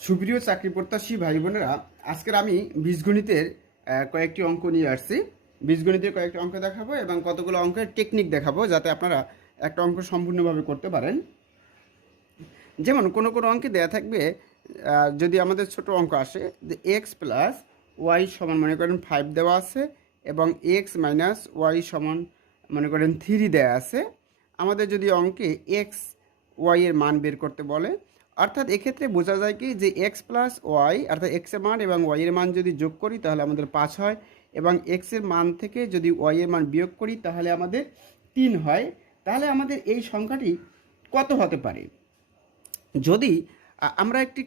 সুপ্রিয় চাকরি প্রত্যাশী ভাই বোনেরা, আজকের আমি বীজগণিতের কয়েকটি অঙ্ক নিয়ে আসছি। বীজগণিতের কয়েকটি অঙ্ক দেখাবো এবং কতগুলো অঙ্কের টেকনিক দেখাবো, যাতে আপনারা একটা অঙ্ক সম্পূর্ণভাবে করতে পারেন। যেমন কোনো কোনো অঙ্কে দেয়া থাকবে, যদি আমাদের ছোট অঙ্ক আসে যে এক্স প্লাস ওয়াই সমান মনে করেন 5 দেওয়া আছে এবং এক্স মাইনাস ওয়াই সমান মনে করেন 3 দেওয়া আছে। আমাদের যদি অঙ্কে এক্স ওয়াই এর মান বের করতে বলে, অর্থাৎ এক্ষেত্রে বোঝা যায় কি যে এক্স প্লাস ওয়াই অর্থাৎ এক্সের মান এবং ওয়াইয়ের মান যদি যোগ করি তাহলে আমাদের 5 হয়, এবং এক্সের মান থেকে যদি ওয়াইয়ের মান বিয়োগ করি তাহলে আমাদের 3 হয়। তাহলে আমাদের এই সংখ্যাটি কত হতে পারে? যদি আমরা একটি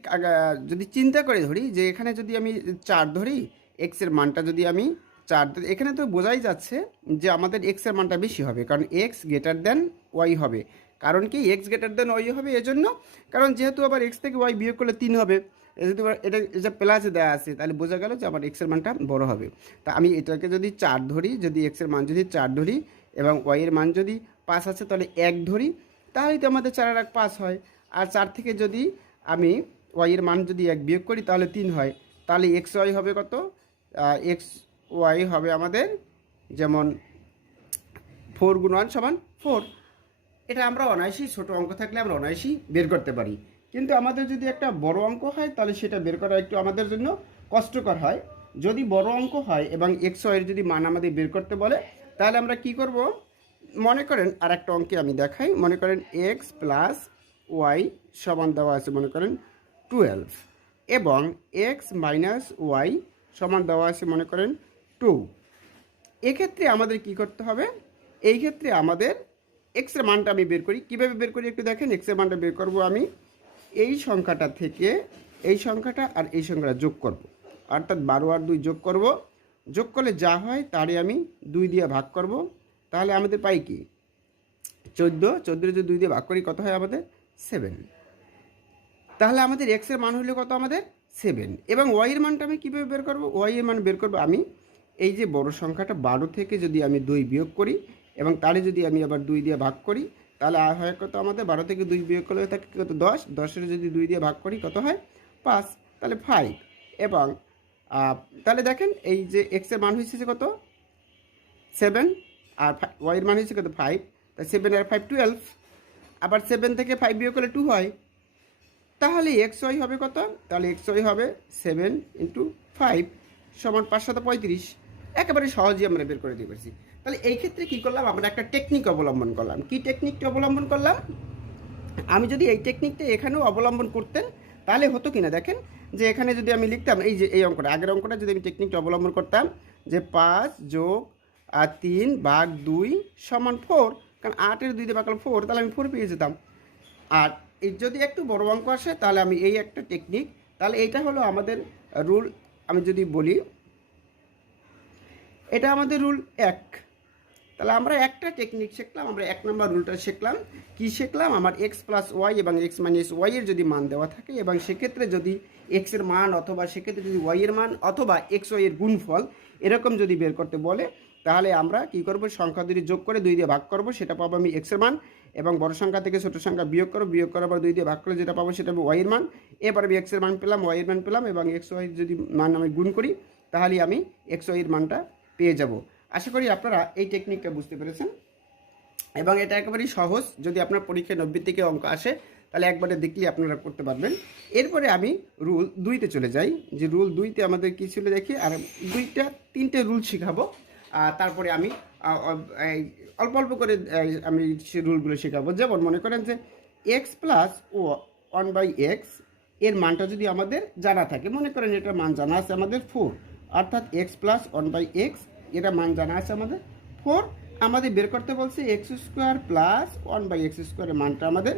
যদি চিন্তা করে ধরি যে এখানে যদি আমি 4 ধরি, এক্সের মানটা যদি আমি 4 ধরি, এখানে তো বোঝাই যাচ্ছে যে আমাদের এক্সের মানটা বেশি হবে, কারণ এক্স গ্রেটার দেন ওয়াই হবে। কারণ কি এক্স গ্রেটার দেন ওয়াই হবে? এজন্য কারণ যেহেতু আবার এক্স থেকে ওয়াই বিয়োগ করলে 3 হবে, যেহেতু এটা প্লাসে দেওয়া আছে, তাহলে বোঝা গেল যে আমার এক্সের মানটা বড় হবে। তা আমি এটাকে যদি 4 ধরি, যদি এক্সের মান যদি 4 ধরি এবং ওয়াইয়ের মান যদি 5 আছে তাহলে 1 ধরি, তাহলেই তো আমাদের 4 আর 1 5 হয়। আর 4 থেকে যদি আমি ওয়াইয়ের মান যদি 1 বিয়োগ করি তাহলে 3 হয়। তাহলে এক্স ওয়াই হবে কত? এক্স ওয়াই হবে আমাদের যেমন 4 গুণ 1 সমান 4। এটা আমরা অনায়াসই, ছোটো অঙ্ক থাকলে আমরা অনায়াসই বের করতে পারি। কিন্তু আমাদের যদি একটা বড় অঙ্ক হয় তাহলে সেটা বের করা একটু আমাদের জন্য কষ্টকর হয়। যদি বড় অঙ্ক হয় এবং এক্স ওয়াইয়ের যদি মান আমাদের বের করতে বলে, তাহলে আমরা কি করব? মনে করেন আর একটা অঙ্কে আমি দেখাই। মনে করেন এক্স প্লাস ওয়াই সমান দেওয়া আছে মনে করেন 12 এবং এক্স মাইনাস ওয়াই সমান দেওয়া আছে মনে করেন 2। এক্ষেত্রে আমাদের কি করতে হবে? এই ক্ষেত্রে আমাদের এক্সের মানটা আমি বের করি। কীভাবে বের করি একটু দেখেন। এক্সের মানটা বের করব আমি এই সংখ্যাটা থেকে এই সংখ্যাটা আর এই সংখ্যাটা যোগ করব, অর্থাৎ 12 আর 2 যোগ করব। যোগ করলে যা হয় তারে আমি 2 দিয়ে ভাগ করব। তাহলে আমাদের পাই কি 14 যদি 2 দিয়ে ভাগ করি কত হয় আমাদের? 7। তাহলে আমাদের এক্সের মান হলো কত? আমাদের 7। এবং ওয়াইয়ের মানটা আমি কীভাবে বের করব? ওয়াইয়ের মান বের করব আমি এই যে বড় সংখ্যাটা 12 থেকে যদি আমি 2 বিয়োগ করি এবং তারে যদি আমি আবার 2 দিয়ে ভাগ করি, তাহলে আর হয় কত আমাদের? 12 থেকে 2 বিয়োগ করলে থাকে কত? 10। 10-এর যদি 2 দিয়ে ভাগ করি কত হয়? 5। তাহলে 5। এবং তাহলে দেখেন এই যে এক্সের মান হয়েছে কত? 7। আর ওয়াইয়ের মান হয়েছে কত? 5। তাই 7 আর 5 12। আবার 7 থেকে 5 বিয়োগ করলে 2 হয়। তাহলে এক্স ওয়াই হবে কত? তাহলে এক্স ওয়াই হবে 7 × 5 সমান 5 7 35। একেবারে সহজেই আমরা বের করে দিতে পারছি। তাহলে এই ক্ষেত্রে কী করলাম? আমরা একটা টেকনিক অবলম্বন করলাম। কি টেকনিকটা অবলম্বন করলাম? আমি যদি এই টেকনিকটা এখানেও অবলম্বন করতেন তাহলে হতো কিনা দেখেন। যে এখানে যদি আমি লিখতাম এই যে এই অঙ্কটা, আগের অঙ্কটা যদি আমি টেকনিকটা অবলম্বন করতাম যে 5 যোগ 3 ভাগ 2 সমান 4, কারণ 8-এর 2 দিয়ে ভাগ করলে 4, তাহলে আমি 4 পেয়ে যেতাম। আর এই যদি একটু বড় অঙ্ক আসে তাহলে আমি এই একটা টেকনিক, তাহলে এইটা হলো আমাদের রুল। আমি যদি বলি এটা আমাদের রুল 1। তাহলে আমরা একটা টেকনিক শিখলাম, আমরা 1 নম্বর রুলটা শিখলাম। কি শিখলাম? আমার এক্স প্লাস ওয়াই এবং এক্স মাইনাস ওয়াইয়ের যদি মান দেওয়া থাকে এবং সেক্ষেত্রে যদি এক্সের মান অথবা সেক্ষেত্রে যদি ওয়াইয়ের মান অথবা এক্স ওয়াইয়ের গুণফল এরকম যদি বের করতে বলে, তাহলে আমরা কি করব? সংখ্যা দুটি যোগ করে 2 দিয়ে ভাগ করব, সেটা পাবো আমি এক্সের মান। এবং বড় সংখ্যা থেকে ছোট সংখ্যা বিয়োগ করব, বিয়োগ করার পর 2 দিয়ে ভাগ করে যেটা পাবো সেটা হবে ওয়াইয়ের মান। এবার আমি এক্সের মান পেলাম, ওয়াইয়ের মান পেলাম, এবং এক্স ওয়াই যদি মান আমি গুণ করি তাহলে আমি এক্স ওয়াইয়ের মানটা পেয়ে যাব। আশা করি আপনারা এই টেকনিকটা বুঝতে পেরেছেন এবং এটা একেবারেই সহজ। যদি আপনার পরীক্ষায় 90 থেকে অঙ্ক আসে তাহলে একবারে দেখলে আপনারা করতে পারবেন। এরপরে আমি রুল 2-তে চলে যাই। যে রুল 2-তে আমাদের কী ছিল দেখি, আর 3টে রুল শেখাবো। তারপরে আমি অল্প অল্প করে আমি সে রুলগুলো শেখাবো। যেমন মনে করেন যে এক্স প্লাস 1/x এর মানটা যদি আমাদের জানা থাকে, মনে করেন এটার মান জানা আছে আমাদের 4, অর্থাৎ এক্স প্লাস 1/x এটা মান জানা আছে আমাদের 4। আমাদের বের করতে বলছে x² প্লাস 1/x² এর মানটা আমাদের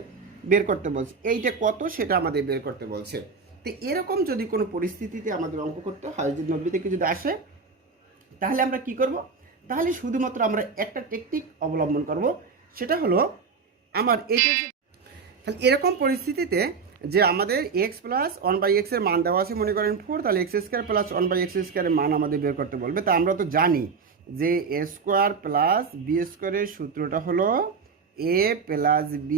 বের করতে বলছে। এইটা কত সেটা আমাদের বের করতে বলছে। তো এরকম যদি কোনো পরিস্থিতিতে আমাদের অঙ্ক করতে হয়, যদি 90 থেকে যদি আসে, তাহলে আমরা কি করব? তাহলে শুধুমাত্র আমরা একটা টেকনিক অবলম্বন করব। সেটা হলো আমার এইটা, তাহলে এরকম পরিস্থিতিতে যে আমাদের এক্স প্লাস 1/x এর মান দেওয়া আছে মনে করেন 4, তাহলে x² প্লাস 1/x² এর মান আমাদের বের করতে বলবে। তা আমরা তো জানি যে a² প্লাস b² এর সূত্রটা হলো a plus b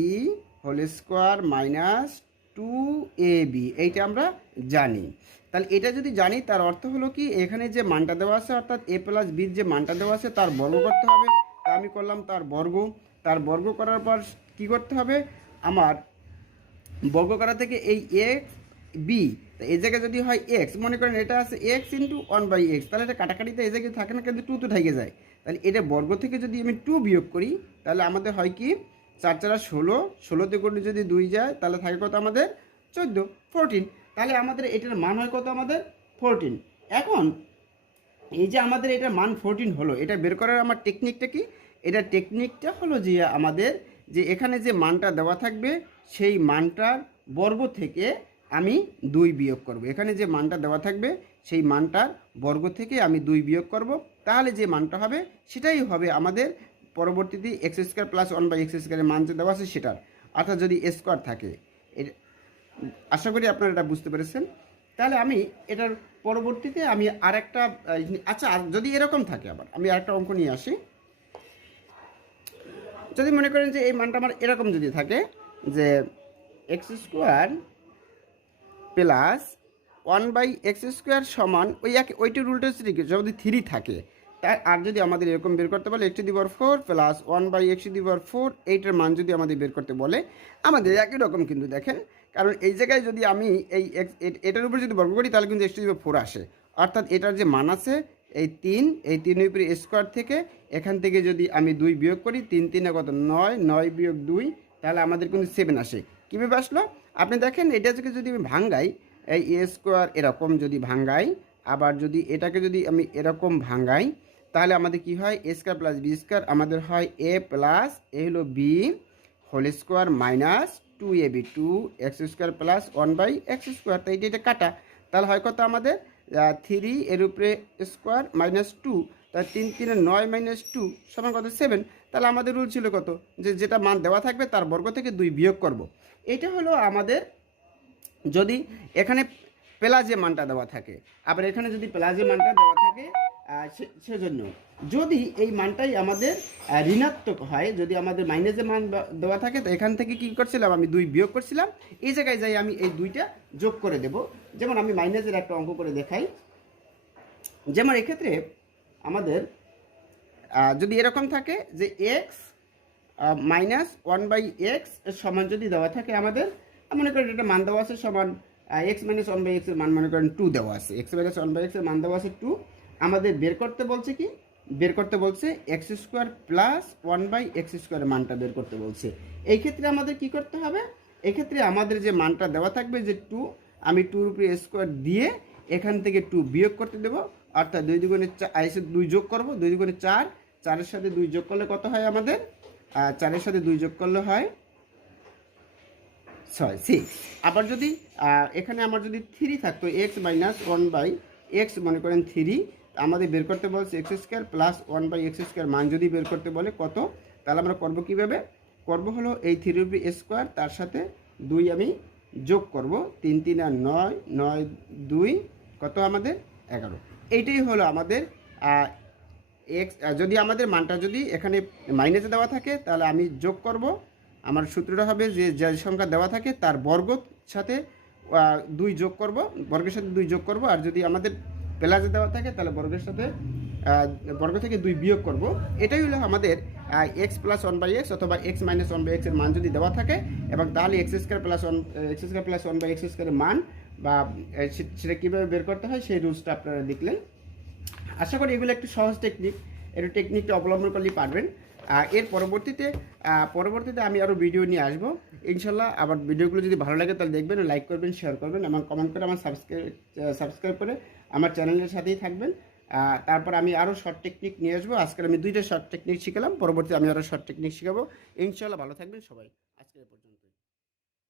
whole square minus 2ab, এইটা আমরা জানি। তাহলে এটা যদি জানি তার অর্থ হলো কি, এখানে যে মানটা দেওয়া আছে অর্থাৎ a প্লাস বির যে মানটা দেওয়া আছে তার বর্গ করতে হবে। তা আমি করলাম তার বর্গ করার পর কি করতে হবে, আমার বর্গ করা থেকে এই এক্স বি, এই জায়গায় যদি হয় এক্স, মনে করেন এটা আছে এক্স ইন্টু 1/x, তাহলে এটা কাটাকাটিতে এই জায়গায় থাকে না, কিন্তু 2 তো থেকে যায়। তাহলে এটা বর্গ থেকে যদি আমি 2 বিয়োগ করি তাহলে আমাদের হয় কি 4 4 16, 16তে করে যদি 2 যায় তাহলে থাকে কত আমাদের 14। তাহলে আমাদের এটার মান হয় কত আমাদের 14। এখন এই যে আমাদের এটার মান 14 হলো, এটা বের করার আমার টেকনিকটা কি, এটা টেকনিকটা হলো যে আমাদের যে এখানে যে মানটা দেওয়া থাকবে সেই মানটার বর্গ থেকে আমি 2 বিয়োগ করব। এখানে যে মানটা দেওয়া থাকবে সেই মানটার বর্গ থেকে আমি 2 বিয়োগ করব, তাহলে যে মানটা হবে সেটাই হবে আমাদের পরবর্তীতে এক্স স্কোয়ার প্লাস 1/x স্কোয়ারের মান যে দেওয়া আছে সেটার, অর্থাৎ যদি স্কোয়ার থাকে। আশা করি আপনারা এটা বুঝতে পেরেছেন। তাহলে আমি এটার পরবর্তীতে আমি আরেকটা, আচ্ছা যদি এরকম থাকে আবার আমি আরেকটা অঙ্ক নিয়ে আসি। যদি মনে করেন যে এই মানটা আমার এরকম যদি থাকে যে x square plus 1/x square সমান ওইটি রুলটা যদি 3 থাকে, তাই আর যদি আমাদের এরকম বের করতে বলে x⁴ প্লাস 1/x⁴, এইটার মান যদি আমাদের বের করতে বলে, আমাদের একই রকম কিন্তু দেখেন, কারণ এই জায়গায় যদি আমি এই এটার উপরে যদি বর্গ করি তাহলে কিন্তু x⁴ আসে, অর্থাৎ এটার যে মান আছে এই 3, এই 3 উপরে স্কোয়ার থেকে এখান থেকে যদি আমি 2 বিয়োগ করি, 3 3 কত 9, 9 বিয়োগ 2, তাহলে আমাদের কিন্তু 7 আসে। কীভাবে আসলো আপনি দেখেন, এটাকে যদি আমি ভাঙ্গাই, এই এ স্কোয়ার এরকম যদি ভাঙ্গাই, আবার যদি এটাকে যদি আমি এরকম ভাঙ্গাই, তাহলে আমাদের কি হয় a square plus b square, আমাদের হয় এ প্লাস এ হলো b whole square minus 2ab, 2x square plus 1/x square. তাই এটা কাটা, তাহলে হয় কত আমাদের 3 এর উপরে স্কোয়ার মাইনাস 2, তাই 3 3 9 মাইনাস 2 সমান কত 7। তাহলে আমাদের রুল ছিল কত, যে যেটা মান দেওয়া থাকবে তার বর্গ থেকে 2 বিয়োগ করব। এটা হলো আমাদের যদি এখানে প্লাসে মানটা দেওয়া থাকে, আবার এখানে যদি প্লাসে মানটা দেওয়া থাকে সেজন্য যদি এই মানটাই আমাদের ঋণাত্মক হয়, যদি আমাদের মাইনাসে মান দেওয়া থাকে, তো এখান থেকে কী করছিলাম আমি 2 বিয়োগ করছিলাম, এই জায়গায় যাই আমি এই 2টা যোগ করে দেব। যেমন আমি মাইনাসের একটা অঙ্ক করে দেখাই, যেমন এক্ষেত্রে আমাদের যদি এরকম থাকে যে এক্স মাইনাস 1/x সমান যদি দেওয়া থাকে, আমাদের মনে করেন এটা মান দেওয়া আছে সমান এক্স মাইনাস 1/x এর মান মনে করেন 2 দেওয়া আছে, এক্স মাইনাস 1/x এর মান দেওয়া আছে 2। আমাদের বের করতে বলছে কি, বের করতে বলছে এক্স স্কোয়ার প্লাস 1/x স্কোয়ারের মানটা বের করতে বলছে। এই ক্ষেত্রে আমাদের কি করতে হবে, এক্ষেত্রে আমাদের যে মানটা দেওয়া থাকবে যে 2, আমি 2 উপরে স্কোয়ার দিয়ে এখান থেকে 2 বিয়োগ করতে দেবো, অর্থাৎ 2 দুগুণে 4 2 যোগ করবো, 2 দুগুণে 4, 4-এর সাথে 2 যোগ করলে কত হয় আমাদের 4-এর সাথে 2 যোগ করলে হয় 6। আবার যদি এখানে আমার যদি 3 থাকতো এক্স মাইনাস 1/x মনে করেন 3, আমাদের বের করতে বলছে x square plus 1/x square মান যদি বের করতে বলে কত, তাহলে আমরা করবো কীভাবে, করবো হলো এই 3 উপরে স্কোয়ার তার সাথে 2 আমি যোগ করব, 3 3 আর 9, 9 2 কত আমাদের 11। এইটাই হলো আমাদের এক্স। যদি আমাদের মানটা যদি এখানে মাইনাসে দেওয়া থাকে তাহলে আমি যোগ করব, আমার সূত্রটা হবে যে যে সংখ্যা দেওয়া থাকে তার বর্গের সাথে 2 যোগ করব, বর্গের সাথে 2 যোগ করব, আর যদি আমাদের প্লাসে দেওয়া থাকে তাহলে বর্গের সাথে বর্গ থেকে 2 বিয়োগ করব। এটাই হলো আমাদের এক্স প্লাস 1/x অথবা এক্স মাইনাস 1/x এর মান যদি দেওয়া থাকে, এবং তাহলে এক্স স্কোয়ার প্লাস 1/x স্কোয়ারের মান বা সেটা কীভাবে বের করতে হয় সেই রুলসটা আপনারা দেখলেন। আশা করি এগুলো একটু সহজ টেকনিক, একটু টেকনিকটা অবলম্বন করলেই পারবেন। এর পরবর্তীতে আমি আরও ভিডিও নিয়ে আসবো ইনশাল্লাহ। আবার ভিডিওগুলো যদি ভালো লাগে তাহলে দেখবেন, লাইক করবেন, শেয়ার করবেন এবং কমেন্ট করে আমার সাবস্ক্রাইব করে আমার চ্যানেলের সাথেই থাকবেন। তারপর আমি আরও শর্ট টেকনিক নিয়ে আসবো। আজকে আমি 2টা শর্ট টেকনিক শিখালাম, পরবর্তীতে আমি আরও শর্ট টেকনিক শেখাবো ইনশাল্লাহ। ভালো থাকবেন সবাই, আজকে